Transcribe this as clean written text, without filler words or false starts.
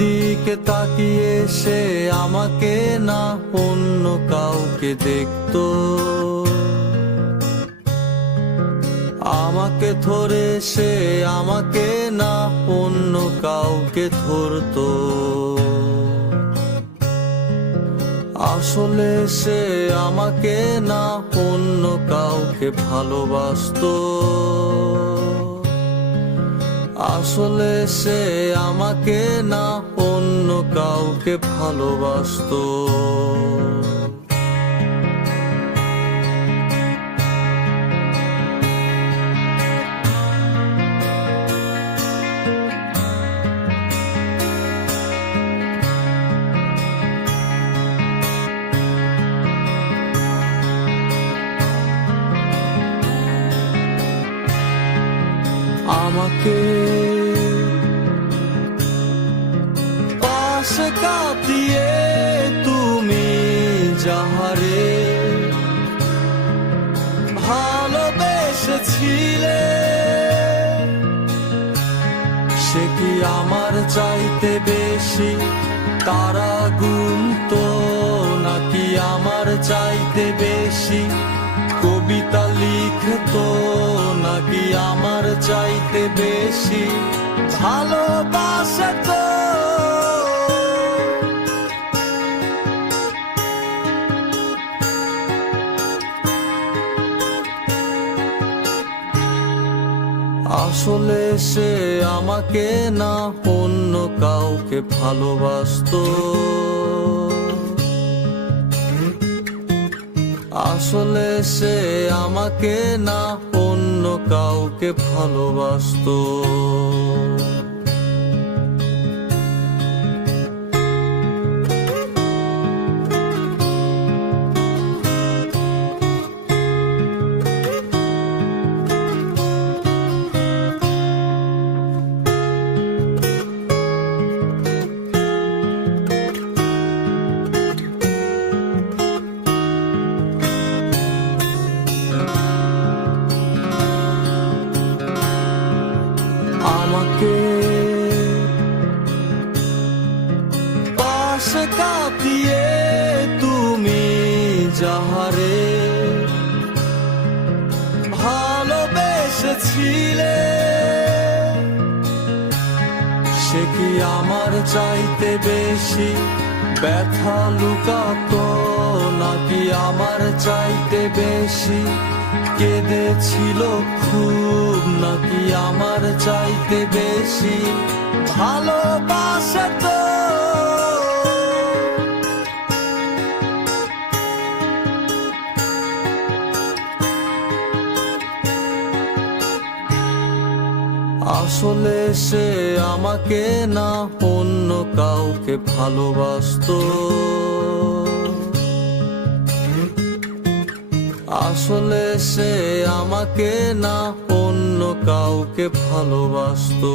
দিকে তাকিয়ে সে আমাকে না অন্য কাউকে দেখতো, আমাকে ধরে সে আমাকে না অন্য কাউকে ধরতো। আসলে সে আমাকে না অন্য কাউকে ভালোবাসতো, আসলে সে আমাকে না অন্য কাউকে ভালোবাসতো। আমাকে পাশে কাটিয়ে তুমি যাহারে ভালোবেসেছিলে, সে কি আমার চাইতে বেশি তারা গুনতো, নাকি আমার চাইতে বেশি কবিতা লিখতো, নাকি আমার চাইতে বেশি ভালোবাসতো। আসলে সে আমাকে না অন্য কাউকে ভালোবাসতো, আসলে সে আমাকে না অন্য কাউকে ভালোবাসতো। আমাকে পাশে কাটিয়ে তুমি যাহারে ভালোবেসেছিলে, সে কি আমার চাইতে বেশি ব্যথা লুকাতো, নাকি আমার চাইতে বেশি কেঁদেছিল খুব, নাকি আমার চাইতে বেশি ভালোবাসতো। আসলে সে আমাকে না অন্য কাউকে ভালোবাসতো, আসলে সে আমাকে না অন্য কাউকে ভালোবাসতো।